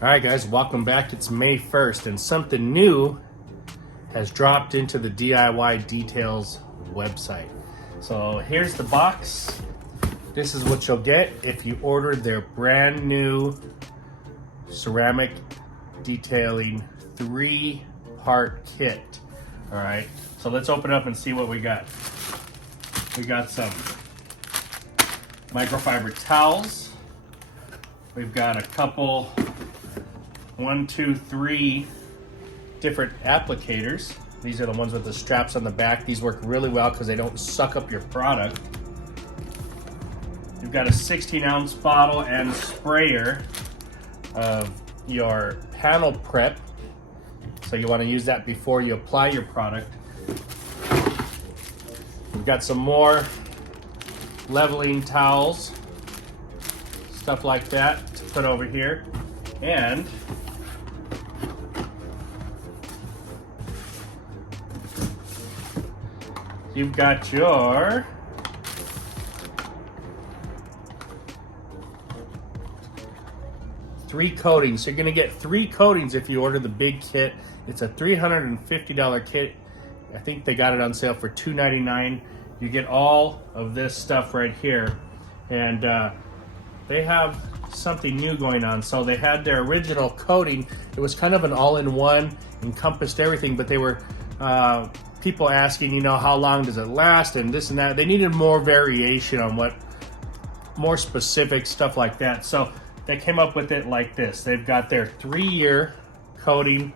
All right, guys, welcome back. It's May 1st, and something new has dropped into the DIY Details website. So here's the box. This is what you'll get if you order their brand new ceramic detailing 3-part kit. All right, so let's open up and see what we got. We got some microfiber towels. We've got a couple 1, 2, 3 different applicators. These are the ones with the straps on the back. These work really well because they don't suck up your product. You've got a 16-ounce bottle and sprayer of your panel prep. So you want to use that before you apply your product. We've got some more leveling towels, stuff like that to put over here. And you've got your three coatings. So you're gonna get 3 coatings if you order the big kit. It's a $350 kit. I think they got it on sale for $299. You get all of this stuff right here. And they have something new going on. So they had their original coating. It was kind of an all-in-one, encompassed everything, but they were people asking, you know, how long does it last and this and that. They needed more variation on more specific stuff like that. So they came up with it like this. They've got their 3-year coating,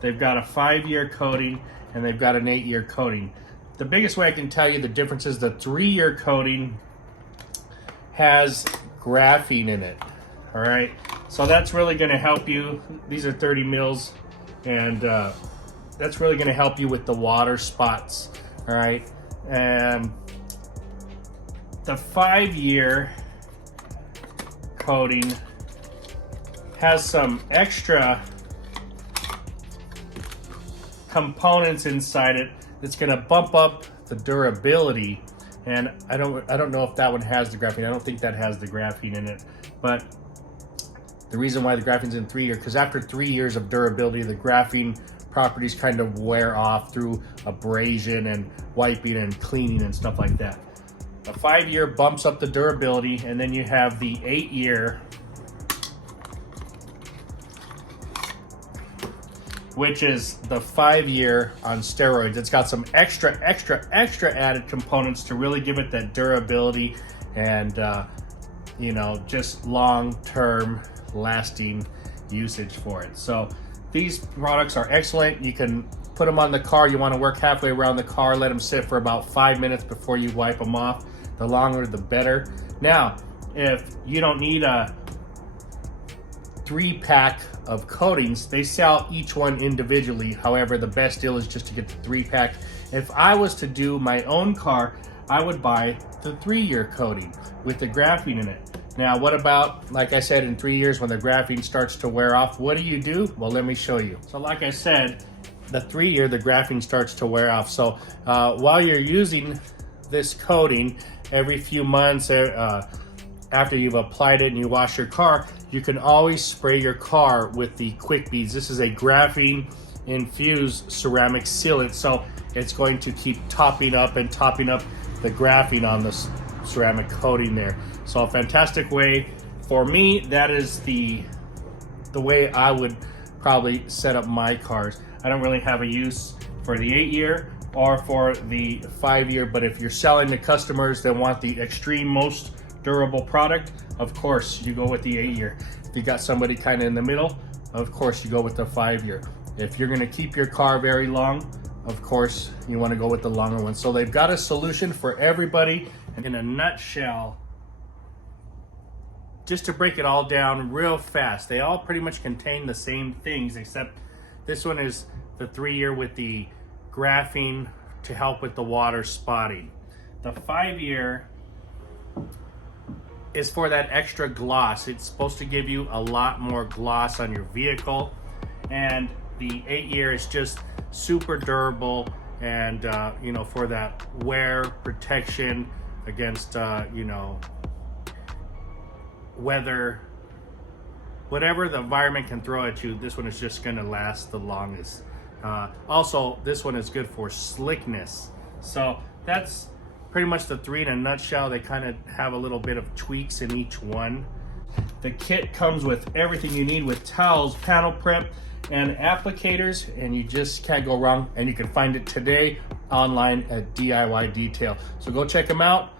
they've got a 5-year coating, and they've got an 8-year coating. The biggest way I can tell you the difference is the 3-year coating has graphene in it. All right, so that's really going to help you. These are 30 mils, and that's really going to help you with the water spots. All right, and the 5-year coating has some extra components inside it that's going to bump up the durability. And I don't know if that one has the graphene. I don't think that has the graphene in it. But the reason why the graphene's in 3 years, because after 3 years of durability, the graphene properties kind of wear off through abrasion and wiping and cleaning and stuff like that. A 5-year bumps up the durability, and then you have the 8-year, which is the 5-year on steroids. It's got some extra added components to really give it that durability and you know, just long-term lasting usage for it. So these products are excellent. You can put them on the car. You want to work halfway around the car, let them sit for about 5 minutes before you wipe them off. The longer the better. Now, if you don't need a 3-pack of coatings, they sell each one individually. However, the best deal is just to get the 3-pack. If I was to do my own car, I would buy the 3-year coating with the graphene in it. Now, what about, like I said, in 3 years when the graphene starts to wear off, what do? Well, let me show you. So like I said, the 3-year, the graphene starts to wear off. So while you're using this coating every few months, after you've applied it and you wash your car, you can always spray your car with the quick beads. This is a graphene infused ceramic sealant, so it's going to keep topping up the graphene on the ceramic coating there. So a fantastic way. For me, that is the way I would probably set up my cars. I don't really have a use for the 8-year or for the 5-year, but if you're selling to customers that want the extreme most durable product, of course you go with the 8-year. If you got somebody kind of in the middle, of course you go with the 5-year. If you're going to keep your car very long, of course you want to go with the longer one. So they've got a solution for everybody. And in a nutshell, just to break it all down real fast, they all pretty much contain the same things, except this one is the 3-year with the graphene to help with the water spotting. The 5-year is for that extra gloss. It's supposed to give you a lot more gloss on your vehicle. And the 8-year is just super durable and you know, for that wear protection against you know, weather whatever the environment can throw at you, this one is just going to last the longest. Also, this one is good for slickness. So that's pretty much the three in a nutshell. They kind of have a little bit of tweaks in each one. The kit comes with everything you need, with towels, panel prep, and applicators, and you just can't go wrong. And you can find it today online at DIY Detail. So go check them out.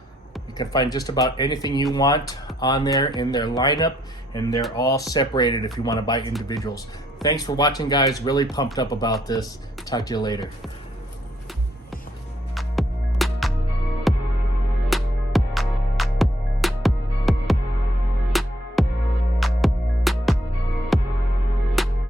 You can find just about anything you want on there in their lineup, and they're all separated if you want to buy individuals. Thanks for watching, guys. Really pumped up about this. Talk to you later.